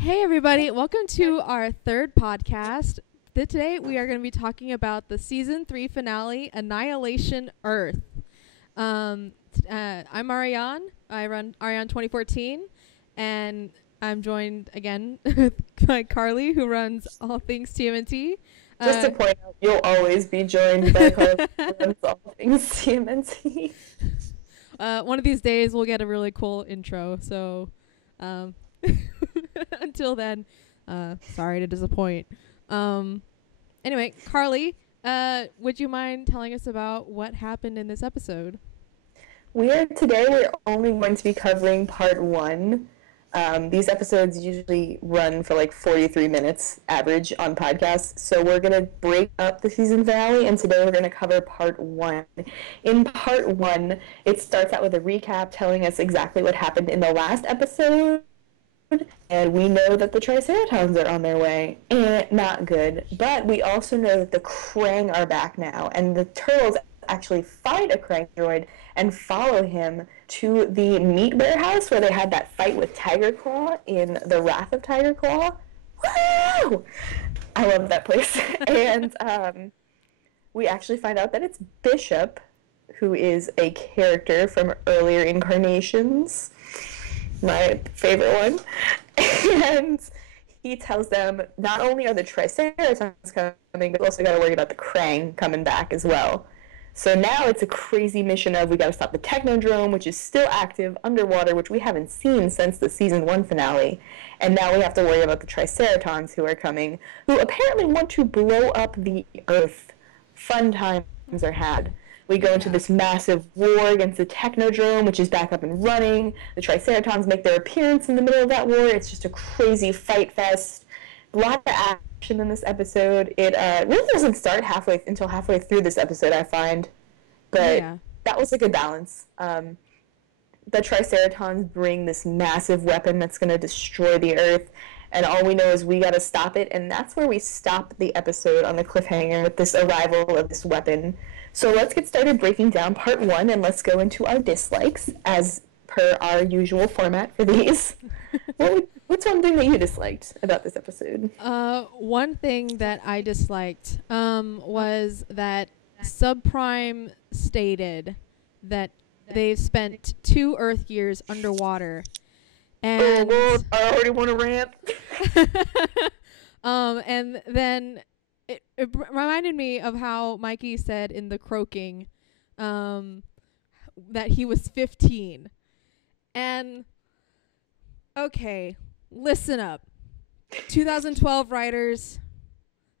Hey everybody, welcome to our third podcast. Today we are going to be talking about the season 3 finale, Annihilation Earth. I'm Ariane. I run Ariane 2014, and I'm joined again by Carly, who runs all things TMNT. Just to point out, you'll always be joined by Carly who runs all things TMNT. One of these days we'll get a really cool intro, so until then, sorry to disappoint. Anyway, Carly, would you mind telling us about what happened in this episode? Today we're only going to be covering part one. These episodes usually run for like 43 minutes average on podcasts, so we're going to break up the season finale, and today we're going to cover part one. In part one, it starts out with a recap telling us exactly what happened in the last episode, and we know that the Triceratons are on their way, and not good. But we also know that the Krang are back now, and the turtles actually find a Krang droid and follow him to the meat warehouse where they had that fight with Tiger Claw in The Wrath of Tiger Claw. Woo! I love that place. And we actually find out that it's Bishop, who is a character from earlier incarnations. My favorite one. And he tells them not only are the Triceratons coming, but we also got to worry about the Krang coming back as well. So now it's a crazy mission of we got to stop the Technodrome, which is still active underwater, which we haven't seen since the season 1 finale. And now we have to worry about the Triceratons who are coming, who apparently want to blow up the Earth. Fun times are had. We go into this massive war against the Technodrome, which is back up and running. The Triceratons make their appearance in the middle of that war. It's just a crazy fight fest. A lot of action in this episode. It really doesn't start until halfway through this episode, I find. But that was a good balance. The Triceratons bring this massive weapon that's going to destroy the Earth, and all we know is we got to stop it, and that's where we stop the episode on the cliffhanger with this arrival of this weapon. So let's get started breaking down part one, and let's go into our dislikes, as per our usual format for these. What's one thing that you disliked about this episode? One thing that I disliked was that Subprime stated that they spent 2 Earth years underwater. And oh Lord, I already want to rant. And then it reminded me of how Mikey said in the croaking that he was 15. And okay, listen up. 2012 writers,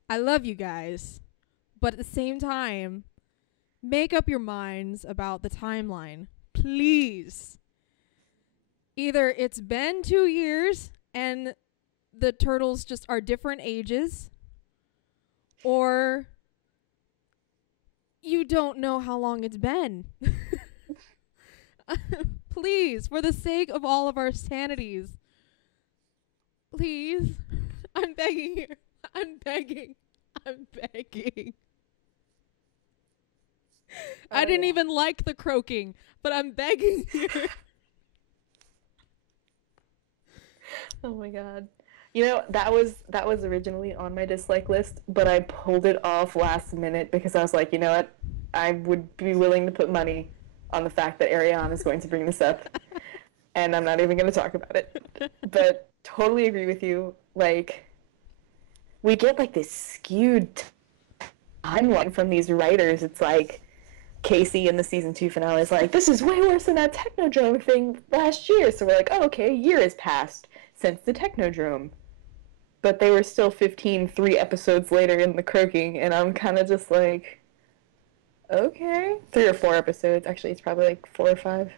I love you guys, but at the same time, make up your minds about the timeline, please. Either it's been 2 years and the turtles just are different ages, or you don't know how long it's been. Please, for the sake of all of our sanities, please. I'm begging here. I'm begging. I didn't even like the croaking, but I'm begging here. Oh my god. You know, that was originally on my dislike list, but I pulled it off last minute because I was like, you know what? I would be willing to put money on the fact that Ariane is going to bring this up. And I'm not even going to talk about it. But totally agree with you. Like, we get like this skewed timeline from these writers. It's like Casey in the season 2 finale is like, this is way worse than that Technodrome thing last year. So we're like, oh, okay, a year has passed since the Technodrome. But they were still 3 episodes later in the croaking, and I'm kind of just like, okay. 3 or 4 episodes. Actually, it's probably like 4 or 5.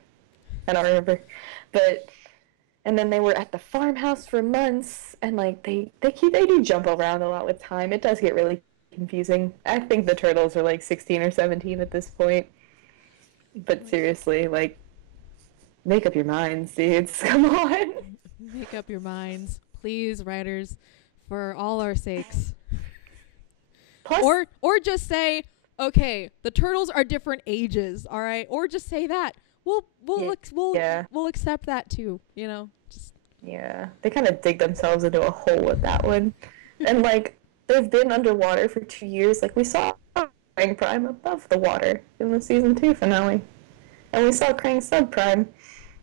I don't remember. But, and then they were at the farmhouse for months, and like, they do jump around a lot with time. It does get really confusing. I think the turtles are like 16 or 17 at this point. But seriously, like, make up your minds, dudes. Come on. Make up your minds, please, writers, for all our sakes. Plus, or just say, okay, the turtles are different ages, all right? Or just say that. We'll accept that too, you know. Just Yeah, they kind of dig themselves into a hole with that one. And, like, they've been underwater for 2 years. Like, we saw Krang Prime above the water in the season 2 finale. And we saw Krang Subprime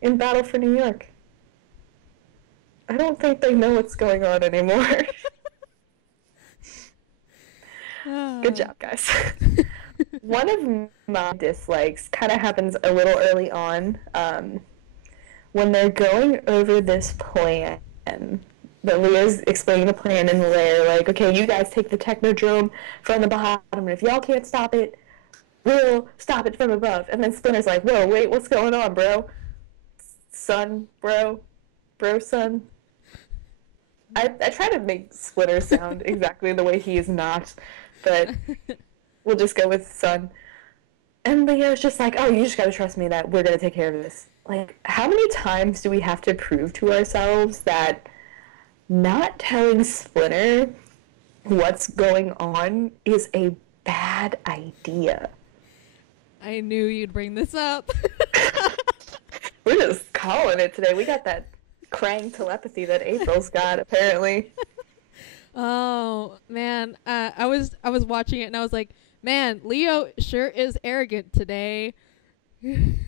in Battle for New York. I don't think they know what's going on anymore. Good job, guys. One of my dislikes kind of happens a little early on when they're going over this plan. But Leo's explaining the plan in the lair, like, okay, you guys take the Technodrome from the bottom, and if y'all can't stop it, we'll stop it from above. And then Splinter's like, whoa, wait, what's going on, bro? Son, bro, son. I try to make Splinter sound exactly the way he is not, but we'll just go with son. And Leo's just like, oh, you just gotta trust me that we're gonna take care of this. Like, how many times do we have to prove to ourselves that not telling Splinter what's going on is a bad idea? I knew you'd bring this up. We're just calling it today. We got that Krang telepathy that April's got, apparently. Oh, man. I was watching it and I was like, man, Leo sure is arrogant today. And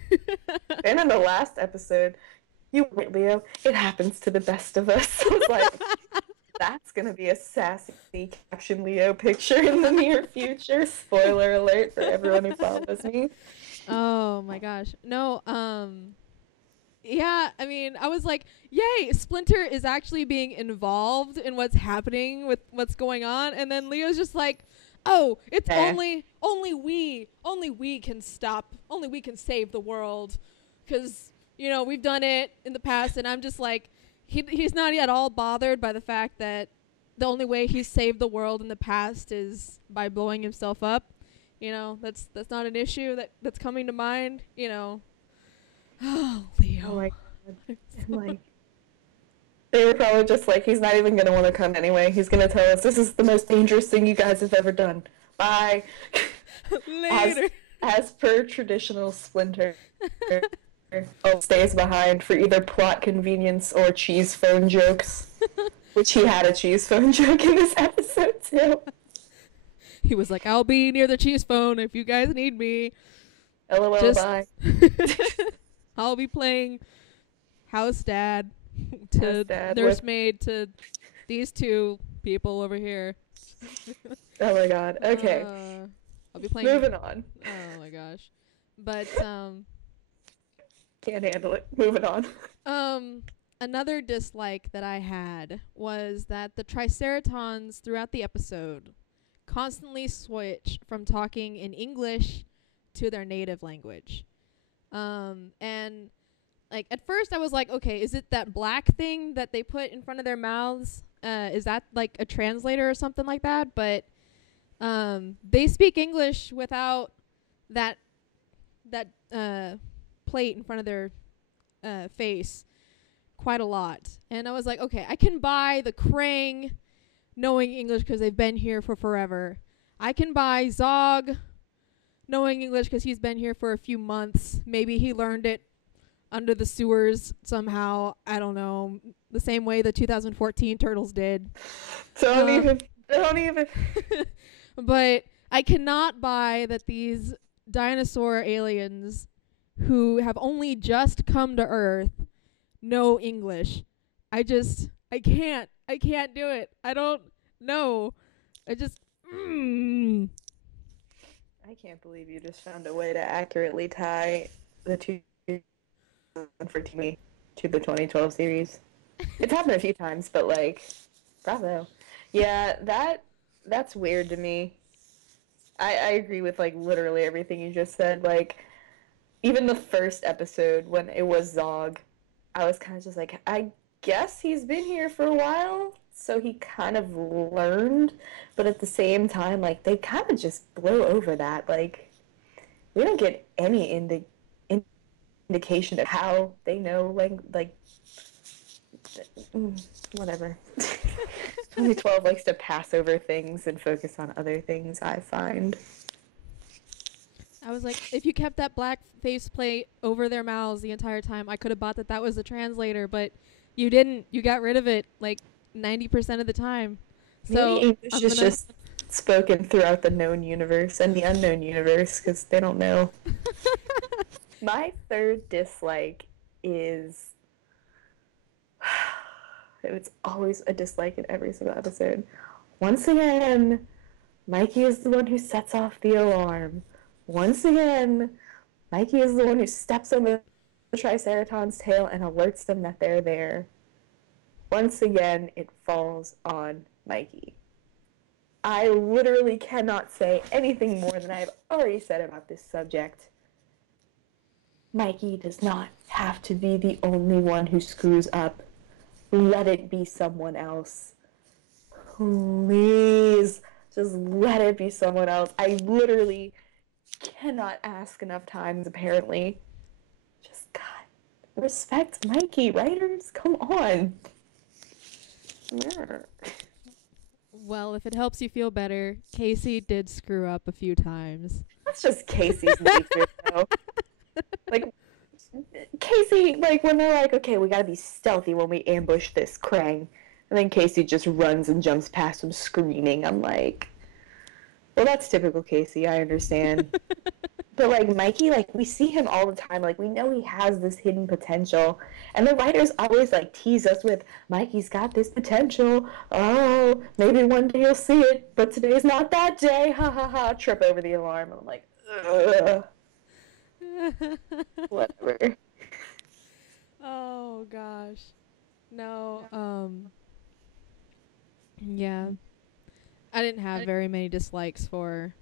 in the last episode, you right, Leo, it happens to the best of us. I was like, that's going to be a sassy caption Leo picture in the near future. Spoiler alert for everyone who follows me. Oh my gosh. No, yeah, I mean, I was like, yay, Splinter is actually being involved in what's happening with what's going on. And then Leo's just like, oh, it's only we can save the world. Because, you know, we've done it in the past. And I'm just like, he's not at all bothered by the fact that the only way he's saved the world in the past is by blowing himself up. You know, that's not an issue that's coming to mind, you know. Oh, Leo. Oh my god. Like, they were probably just like, he's not even going to want to come anyway. He's going to tell us, this is the most dangerous thing you guys have ever done. Bye. Later. As per traditional Splinter, stays behind for either plot convenience or cheese phone jokes. Which he had a cheese phone joke in this episode, too. He was like, I'll be near the cheese phone if you guys need me. LOL, bye. I'll be playing house dad to nursemaid to these two people over here. Oh my god. Okay. I'll be playing. Moving on. Oh my gosh. But can't handle it. Moving on. Another dislike that I had was that the Triceratons throughout the episode constantly switch from talking in English to their native language. And like at first I was like, okay, is it that black thing that they put in front of their mouths? Is that like a translator or something like that? But they speak English without that plate in front of their face quite a lot. And I was like, okay, I can buy the Krang knowing English because they've been here for forever. I can buy Zog knowing English because he's been here for a few months. Maybe he learned it under the sewers somehow. I don't know. The same way the 2014 Turtles did. Don't even. But I cannot buy that these dinosaur aliens who have only just come to Earth know English. I can't do it. I don't know. I can't believe you just found a way to accurately tie the 2014 to the 2012 series. It's happened a few times, but like, bravo. Yeah, that's weird to me. I agree with like literally everything you just said. Like, even the first episode when it was Zog, I was kind of just like, I guess he's been here for a while, so he kind of learned, but at the same time, like, they kind of just blow over that. Like, we don't get any indication of how they know, like whatever. 2012 likes to pass over things and focus on other things, I find. I was like, if you kept that black faceplate over their mouths the entire time, I could have bought that was the translator, but You didn't. You got rid of it like 90% of the time. Maybe So English I'm is gonna. just spoken throughout the known universe and the unknown universe because they don't know. My third dislike is. It's always a dislike in every single episode. Once again, Mikey is the one who sets off the alarm. Once again, Mikey is the one who steps on the Triceraton's tail and alerts them that they're there. Once again, it falls on Mikey. I literally cannot say anything more than I've already said about this subject. Mikey does not have to be the only one who screws up. Let it be someone else. Please, just let it be someone else. I literally cannot ask enough times, apparently. Just, God, respect Mikey, writers. Come on. Well, if it helps you feel better, Casey did screw up a few times. That's just Casey's nature, though. Like, Casey, like, when they're like, okay, we gotta be stealthy when we ambush this Krang, and then Casey just runs and jumps past him screaming. I'm like, well, that's typical Casey, I understand. But, like, Mikey, like, we see him all the time. Like, we know he has this hidden potential. And the writers always, like, tease us with, Mikey's got this potential. Oh, maybe one day you'll see it, but today's not that day. Ha, ha, ha. Trip over the alarm. And I'm like, ugh. Whatever. Oh gosh. No, yeah. I didn't have very many dislikes for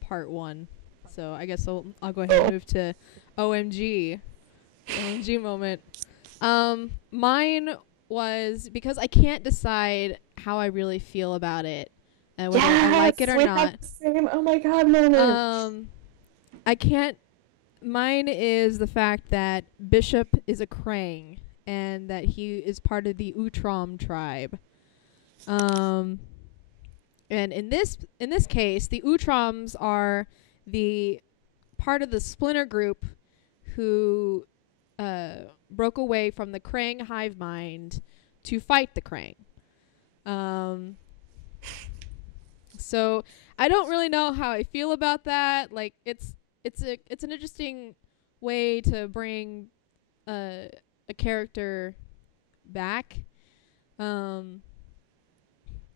part 1. So I guess I'll go ahead and move to OMG. OMG moment. Mine was because I can't decide how I really feel about it and whether I like it or not. Same, oh my god, moment. I can't. Mine is the fact that Bishop is a Krang and that he is part of the Utrom tribe. And in this case, the Utroms are the part of the splinter group who broke away from the Krang hive mind to fight the Krang. So I don't really know how I feel about that. Like it's an interesting way to bring a character back,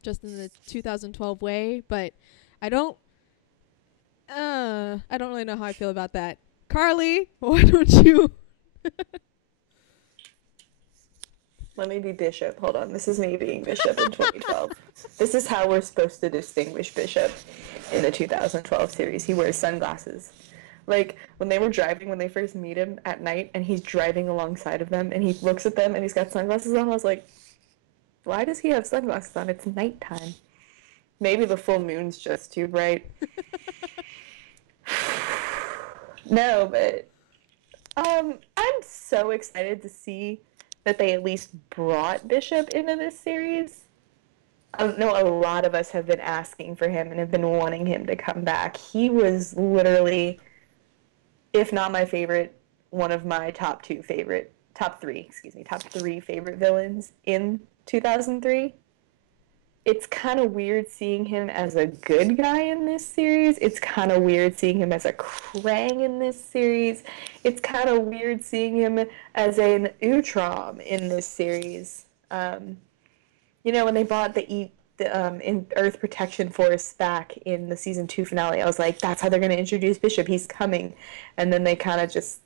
just in the 2012 way. But I don't really know how I feel about that. Carly, why don't you? Let me be Bishop. Hold on. This is me being Bishop in 2012. This is how we're supposed to distinguish Bishop in the 2012 series. He wears sunglasses. Like, when they were driving, when they first meet him at night, and he's driving alongside of them, and he looks at them, and he's got sunglasses on, I was like, why does he have sunglasses on? It's nighttime. Maybe the full moon's just too bright. No, but I'm so excited to see that they at least brought Bishop into this series. I know a lot of us have been asking for him and have been wanting him to come back. He was literally, if not my favorite, one of my top three favorite villains in 2003. It's kind of weird seeing him as a good guy in this series. It's kind of weird seeing him as a Krang in this series. It's kind of weird seeing him as an Utrom in this series. You know, when they brought the in Earth Protection Force back in the season 2 finale, I was like, that's how they're going to introduce Bishop. He's coming. And then they kind of just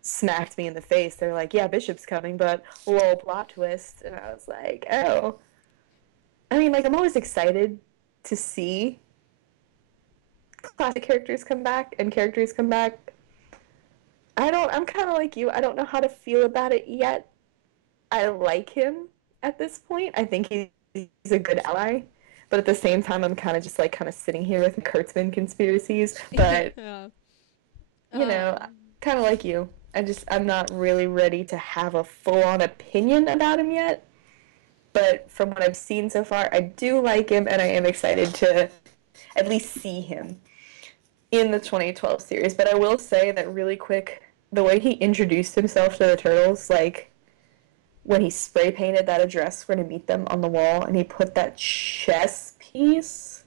smacked me in the face. They're like, yeah, Bishop's coming, but lol, plot twist. And I was like, oh. I mean, like, I'm always excited to see classic characters come back and characters come back. I'm kind of like you. I don't know how to feel about it yet. I like him at this point. I think he's a good ally. But at the same time, I'm kind of just, like, kind of sitting here with Kurtzman conspiracies. But, Yeah. you know, kind of like you. I'm not really ready to have a full-on opinion about him yet. But from what I've seen so far, I do like him, and I am excited to at least see him in the 2012 series. But I will say that really quick, the way he introduced himself to the Turtles, like, when he spray painted that address for to meet them on the wall, and he put that chess piece.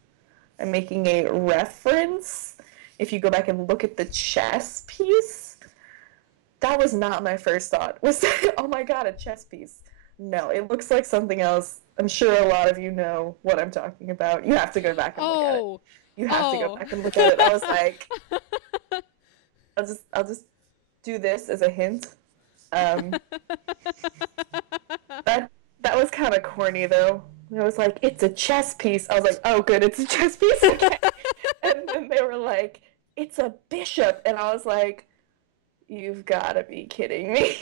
I'm making a reference. If you go back and look at the chess piece, that was not my first thought. Was that, oh my god, a chess piece? No, it looks like something else. I'm sure a lot of you know what I'm talking about. You have to go back and look at it. You have to go back and look at it. I was like, I'll just do this as a hint. That was kind of corny though. It was like, it's a chess piece. I was like, oh good, it's a chess piece. Okay. And then they were like, it's a bishop, and I was like, you've got to be kidding me.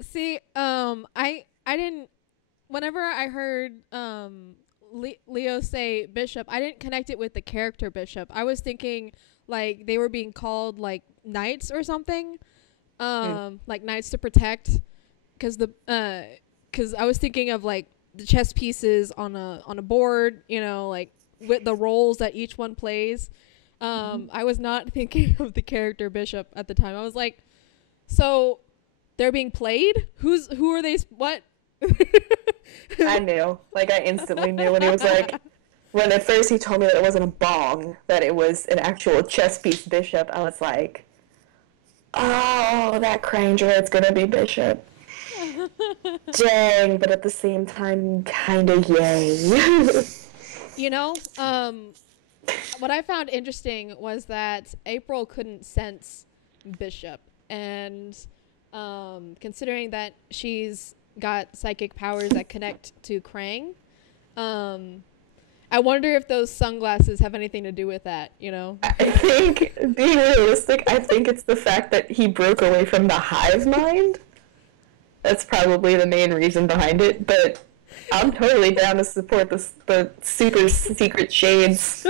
See, I didn't. Whenever I heard Leo say bishop, I didn't connect it with the character bishop. I was thinking like they were being called like knights or something, like knights to protect, because I was thinking of like the chess pieces on a board, you know, like with the roles that each one plays. I was not thinking of the character bishop at the time. I was like, so they're being played? Who are they? What? I knew. Like, I instantly knew when he was like, when at first he told me that it wasn't a bong, that it was an actual chess piece bishop, I was like, oh, that crane droid's gonna be bishop. Dang, but at the same time, kinda yay. You know, what I found interesting was that April couldn't sense Bishop, and considering that she's got psychic powers that connect to Krang, I wonder if those sunglasses have anything to do with that, you know? I think, being realistic, I think it's the fact that he broke away from the hive mind. That's probably the main reason behind it, but I'm totally down to support the super secret shades.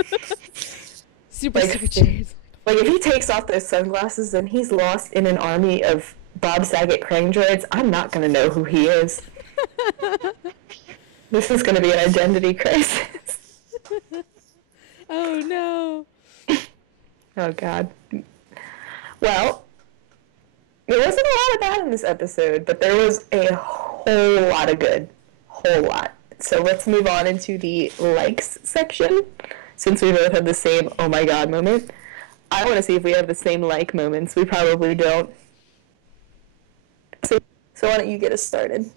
Super secret shades. Like, if he takes off those sunglasses and he's lost in an army of Bob Saget crane droids, I'm not going to know who he is. This is going to be an identity crisis. Oh, no. Oh, God. Well, there wasn't a lot of bad in this episode, but there was a whole lot of good. Whole lot. So let's move on into the likes section. Since we both had the same oh my god moment, I want to see if we have the same like moments. We probably don't. So why don't you get us started?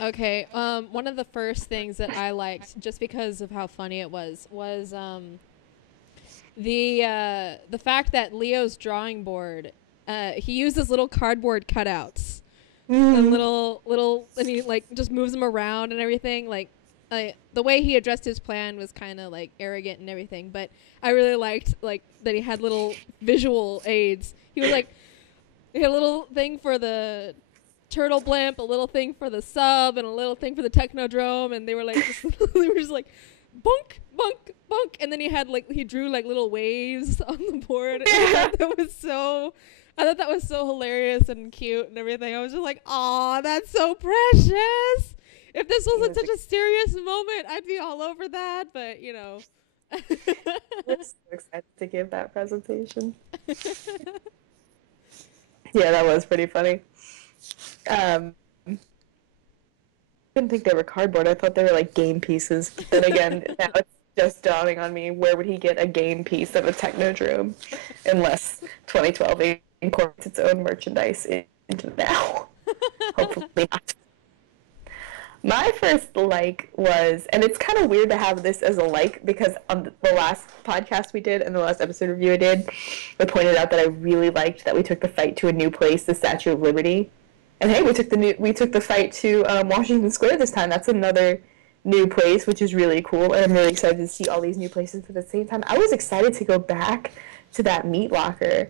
Okay, one of the first things that I liked, just because of how funny it was the fact that Leo's drawing board, he uses little cardboard cutouts, and and he like just moves them around and everything. Like, the way he addressed his plan was kind of like arrogant and everything, but I really liked like that he had little visual aids. He was like, he had a little thing for the turtle blimp, a little thing for the sub, and a little thing for the technodrome, and they were like they were just like bunk bunk bunk, and then he drew like little waves on the board. I thought that was so hilarious and cute and everything. I was just like, aw, that's so precious. If this wasn't such a serious moment, I'd be all over that, but you know. I was so excited to give that presentation. Yeah, that was pretty funny. I didn't think they were cardboard. I thought they were like game pieces. But then again, now it's just dawning on me, where would he get a game piece of a Technodrome unless 2012 incorporates its own merchandise into now? Hopefully not. My first like was, and it's kind of weird to have this as a like, because on the last podcast we did and the last episode review I did, I pointed out that I really liked that we took the fight to a new place, the Statue of Liberty. And hey, we took the fight to Washington Square this time. That's another new place, which is really cool, and I'm really excited to see all these new places at the same time. I was excited to go back to that meat locker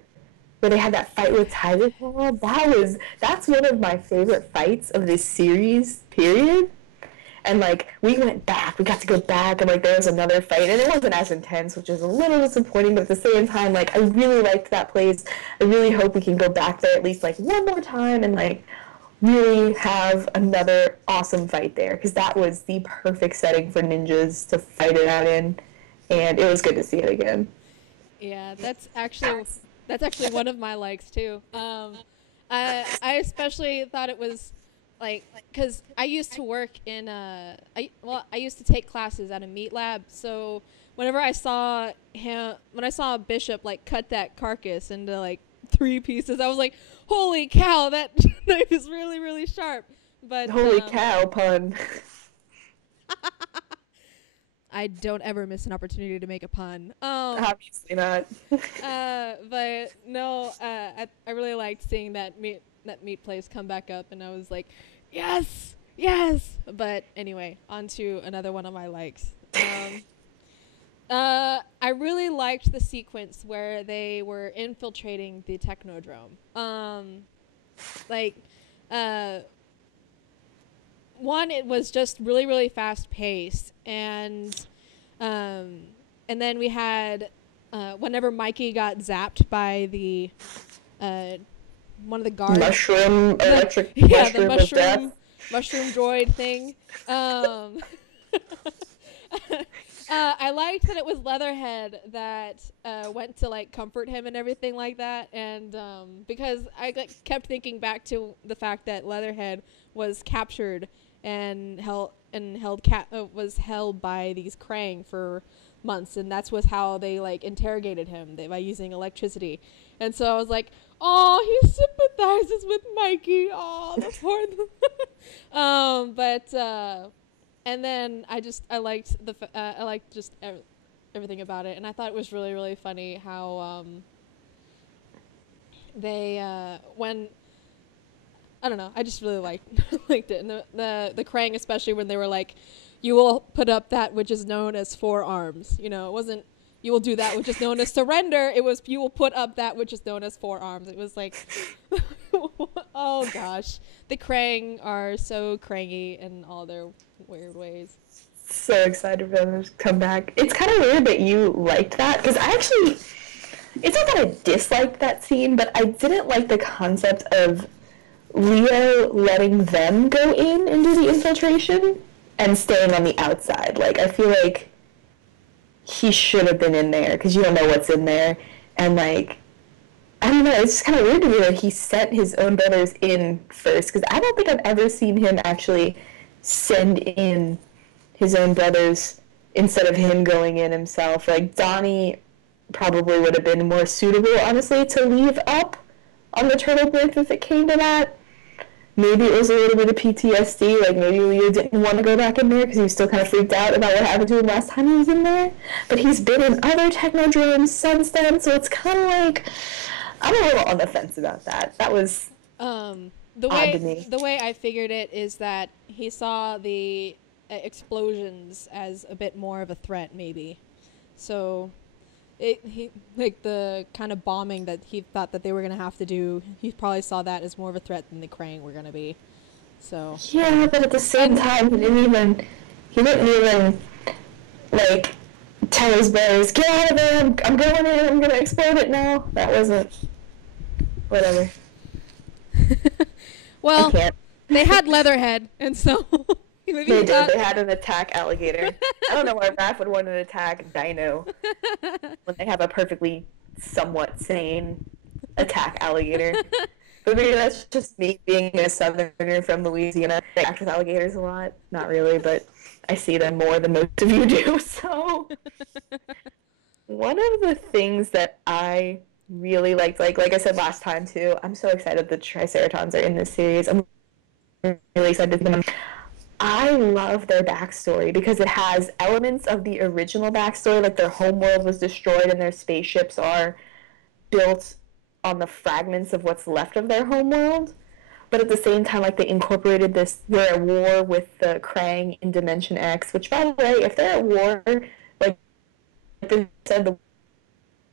where they had that fight with Tiger Claw. That's one of my favorite fights of this series, period. And like, we got to go back, and like there was another fight, and it wasn't as intense, which is a little disappointing, but at the same time, like, I really liked that place. I really hope we can go back there at least like one more time and like really have another awesome fight there, because that was the perfect setting for ninjas to fight it out in, and it was good to see it again. Yeah, that's actually one of my likes too. I especially thought it was like, because I used to work in I used to take classes at a meat lab, so whenever when I saw a bishop like cut that carcass into like 3 pieces, I was like, holy cow, that knife is really, really sharp. But Holy cow, pun. I don't ever miss an opportunity to make a pun. Obviously not. But no, I really liked seeing that meat place come back up, and I was like, yes, yes. But anyway, on to another one of my likes. I really liked the sequence where they were infiltrating the Technodrome. Like, one, it was just really, really fast paced, and then we had whenever Mikey got zapped by the one of the guards, Electric the mushroom of death. mushroom droid thing. I liked that it was Leatherhead that went to like comfort him and everything like that, and because I kept thinking back to the fact that Leatherhead was captured and was held by these Krang for months, and that's was how they like interrogated him by using electricity. And so I was like, oh, he sympathizes with Mikey. Oh, the poor. And then I liked just everything about it, and I thought it was really, really funny how they when I don't know, I just really liked it, and the Krang, especially when they were like, you will put up that which is known as 4 arms. You know, it wasn't you will do that which is known as surrender. It was you will put up that which is known as 4 arms. It was like, oh gosh, the Krang are so crangy in all their weird ways. So excited for them to come back. It's kind of weird that you liked that, because it's not that I disliked that scene, but I didn't like the concept of Leo letting them go in and do the infiltration and staying on the outside. Like, I feel like he should have been in there, because you don't know what's in there. And, like, I don't know, it's just kind of weird to me that he sent his own brothers in first, because I don't think I've ever seen him actually send in his own brothers instead of him going in himself. Like, Donnie probably would have been more suitable, honestly, to leave up on the turtle blimp if it came to that. Maybe it was a little bit of PTSD, like maybe Leo didn't want to go back in there because he was still kind of freaked out about what happened to him last time he was in there. But he's been in other Technodromes since then, so it's kind of like, I'm a little on the fence about that. That was odd to me. The way I figured it is that he saw the explosions as a bit more of a threat, maybe. So he like the kind of bombing that he thought that they were going to have to do, he probably saw that as more of a threat than the Krang were going to be. So yeah, but at the same time, he didn't even like tell his brothers, get out of there, I'm going in, I'm going to explode it now. That wasn't, whatever. Well, they had Leatherhead, and so they did. They had an attack alligator. I don't know why Raph would want to attack Dino when they have a perfectly somewhat sane attack alligator. But maybe that's just me being a southerner from Louisiana. I act with alligators a lot. Not really, but I see them more than most of you do. So one of the things that I really liked, like I said last time too, I'm so excited that Triceratons are in this series. I'm really excited to see them. I love their backstory because it has elements of the original backstory, like their homeworld was destroyed and their spaceships are built on the fragments of what's left of their homeworld. But at the same time, like, they incorporated this, they're at war with the Krang in Dimension X, which, by the way, if they're at war, like they said, the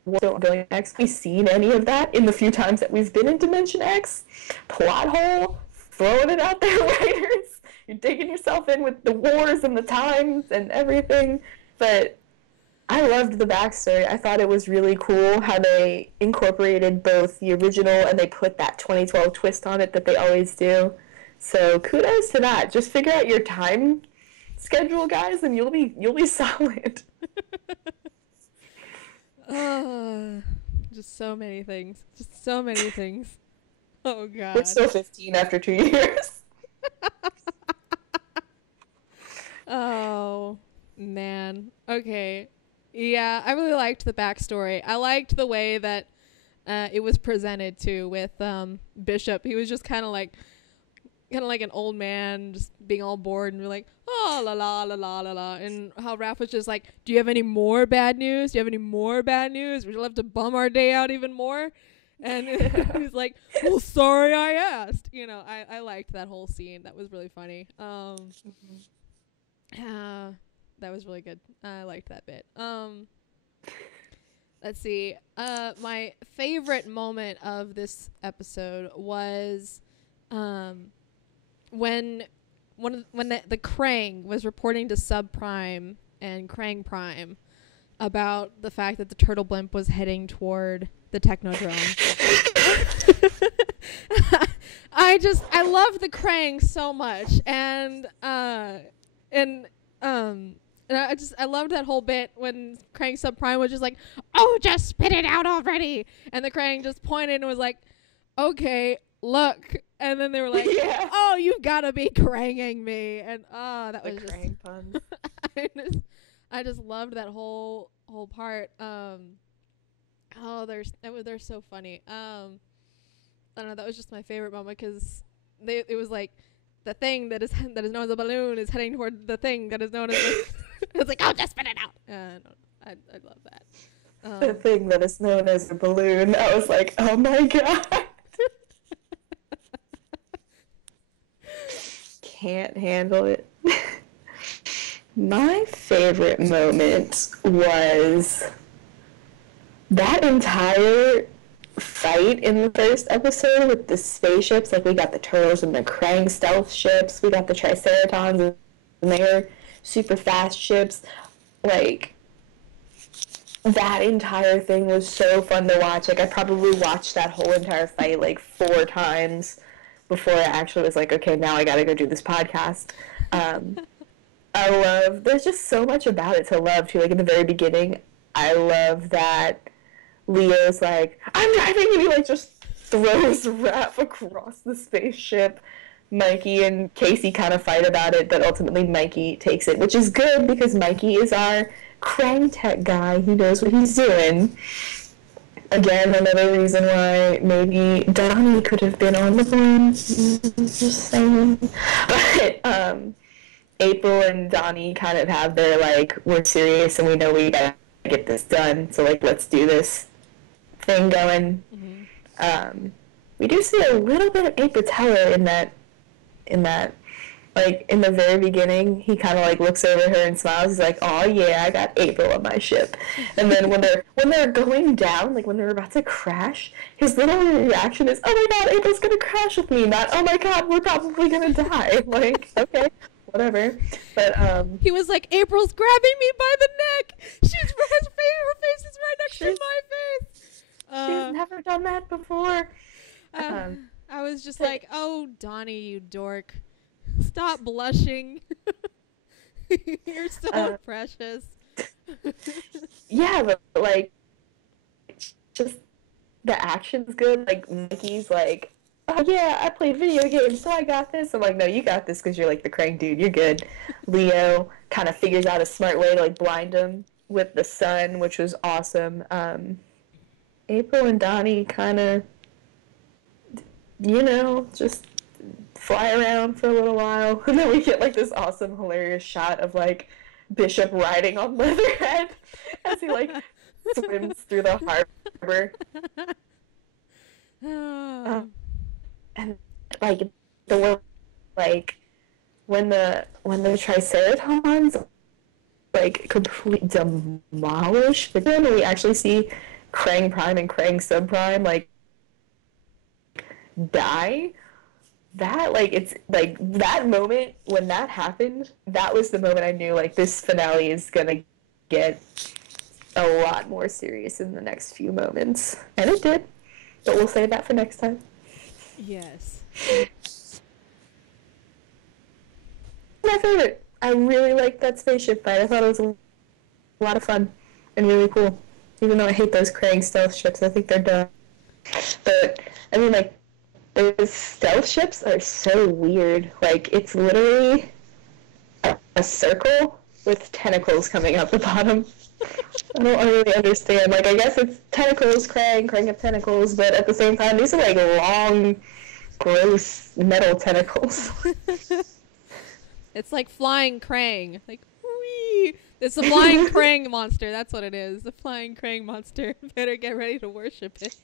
war still ongoing X, we've seen any of that in the few times that we've been in Dimension X. Plot hole, throwing it out there, writers. You're digging yourself in with the wars and the times and everything. But I loved the backstory. I thought it was really cool how they incorporated both the original and they put that 2012 twist on it that they always do. So kudos to that. Just figure out your time schedule, guys, and you'll be solid. Just so many things. Just so many things. Oh god. We're still 15 after 2 years. Oh, man. Okay. Yeah, I really liked the backstory. I liked the way that it was presented too with Bishop. He was just kind of like an old man just being all bored and be like, oh, la la la la la la. And how Raph was just like, do you have any more bad news? Do you have any more bad news? Would you love to bum our day out even more? And he's like, well, sorry I asked. You know, I liked that whole scene. That was really funny. That was really good. I liked that bit. Let's see. My favorite moment of this episode was when the Krang was reporting to Subprime and Krang Prime about the fact that the turtle blimp was heading toward the Technodrome. I love the Krang so much, and I loved that whole bit when Krang Subprime was just like, oh, just spit it out already, and the Krang just pointed and was like, okay, look. And then they were like, yeah. Oh, you've got to be kranging me. And that was just Krang puns. I just loved that whole part. They're so funny. I don't know, that was just my favorite moment because it was like the thing that is known as a balloon is heading toward the thing that is known as it's like, oh, just spit it out. I love that. The thing that is known as a balloon. I was like, oh my god. Can't handle it. My favorite moment was that entire fight in the first episode with the spaceships. Like, we got the turtles and the Krang stealth ships. We got the Triceratons and their super fast ships. Like, that entire thing was so fun to watch. Like, I probably watched that whole entire fight like 4 times before I actually was like, okay, now I gotta go do this podcast. There's just so much about it to love too. Like, in the very beginning, I love that Leo's like, I'm driving, and he like just throws Raph across the spaceship. Mikey and Casey kind of fight about it, but ultimately Mikey takes it, which is good because Mikey is our Krang tech guy. He knows what he's doing. Again, another reason why maybe Donnie could have been on the balloon. Just saying. But April and Donnie kind of have their, like, we're serious and we know we gotta get this done, so, like, let's do this thing going. Mm-hmm. We do see a little bit of April Teller in that, like, in the very beginning, he kind of, like, looks over her and smiles. He's like, oh, yeah, I got April on my ship. And then when they're going down, like, when they're about to crash, his little reaction is, oh, my God, April's going to crash with me. Not, oh, my God, we're probably going to die. Like, okay, whatever. But, he was like, April's grabbing me by the neck. Her face is right next to my face. She's never done that before. I was just like, oh, Donnie, you dork. Stop blushing. You're so precious. Yeah, but, like, just the action's good. Like, Mikey's like, oh, yeah, I played video games, so I got this. I'm like, no, you got this because you're, like, the Krang dude. You're good. Leo kind of figures out a smart way to, like, blind him with the sun, which was awesome. April and Donnie kind of, you know, just fly around for a little while, and then we get like this awesome, hilarious shot of like Bishop riding on Leatherhead as he like swims through the harbor. And like when the Triceratons like completely demolish the game, and we actually see Krang Prime and Krang Subprime like die. That, like, it's, like, that moment, when that happened, that was the moment I knew, like, this finale is gonna get a lot more serious in the next few moments. And it did. But we'll save that for next time. Yes. My favorite. I really liked that spaceship fight. I thought it was a lot of fun and really cool. Even though I hate those Krang stealth ships, I think they're dumb. But, I mean, like, Those stealth ships are so weird. Like, it's literally a circle with tentacles coming out the bottom. I don't really understand. Like, I guess it's tentacles, Krang have tentacles, but at the same time, these are like long, gross metal tentacles. It's like flying Krang. Like, whee! It's a flying Krang monster. That's what it is. The flying Krang monster. Better get ready to worship it.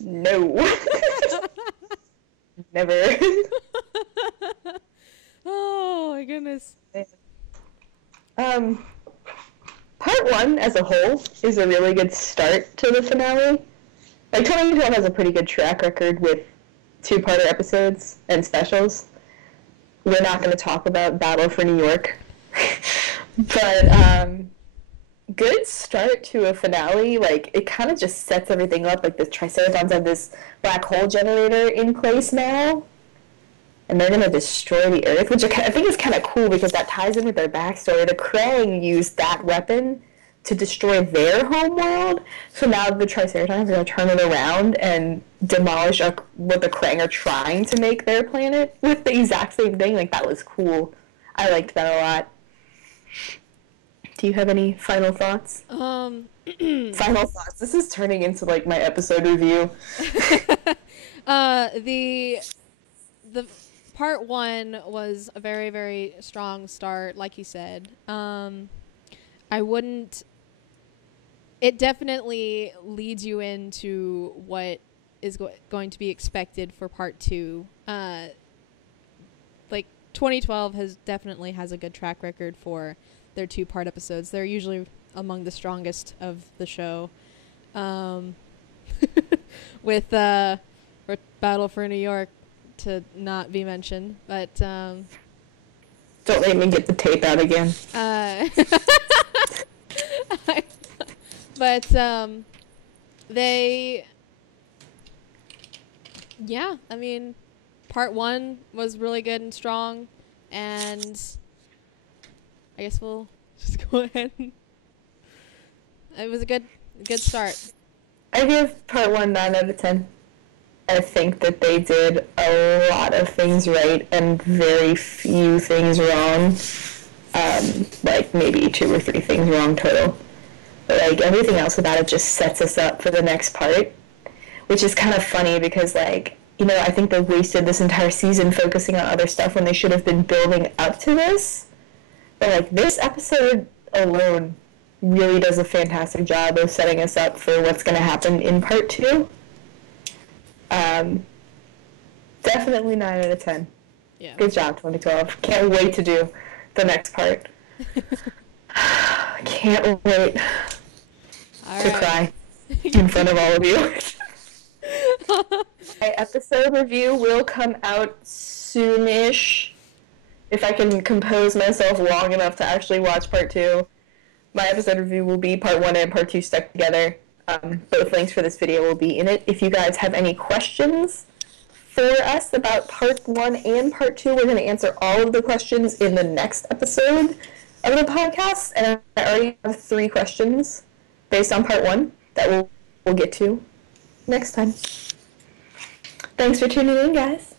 No. Never. Oh my goodness. Part 1 as a whole is a really good start to the finale. Like, 2012 has a pretty good track record with two-parter episodes and specials. We're not going to talk about Battle for New York. But, good start to a finale. Like, it kind of just sets everything up. Like, the Triceratons have this black hole generator in place now. And they're going to destroy the Earth, which I think is kind of cool because that ties in with their backstory. The Krang used that weapon to destroy their homeworld. So now the Triceratons are going to turn it around and demolish what the Krang are trying to make their planet with the exact same thing. Like, that was cool. I liked that a lot. Do you have any final thoughts? Final thoughts. This is turning into, like, my episode review. The part 1 was a very, very strong start, like you said. It definitely leads you into what is going to be expected for part 2. Like, 2012 definitely has a good track record for their 2-part episodes. They're usually among the strongest of the show. With Battle for New York to not be mentioned, but don't let me get the tape out again. But I mean, part 1 was really good and strong, and I guess we'll just go ahead and it was a good start. I give part 1 9 out of 10. I think that they did a lot of things right and very few things wrong. Like maybe 2 or 3 things wrong total. But like everything else about it just sets us up for the next part, which is kind of funny because like, you know, I think they wasted this entire season focusing on other stuff when they should have been building up to this. But like this episode alone really does a fantastic job of setting us up for what's going to happen in part 2. Definitely 9 out of 10. Yeah. Good job, 2012. Can't wait to do the next part. Can't wait to cry in front of all of you. My episode review will come out soonish. If I can compose myself long enough to actually watch part 2. My episode review will be part 1 and part 2 stuck together. Both links for this video will be in it. If you guys have any questions for us about part 1 and part 2, we're going to answer all of the questions in the next episode of the podcast. And I already have 3 questions based on part 1 that we'll get to next time. Thanks for tuning in, guys.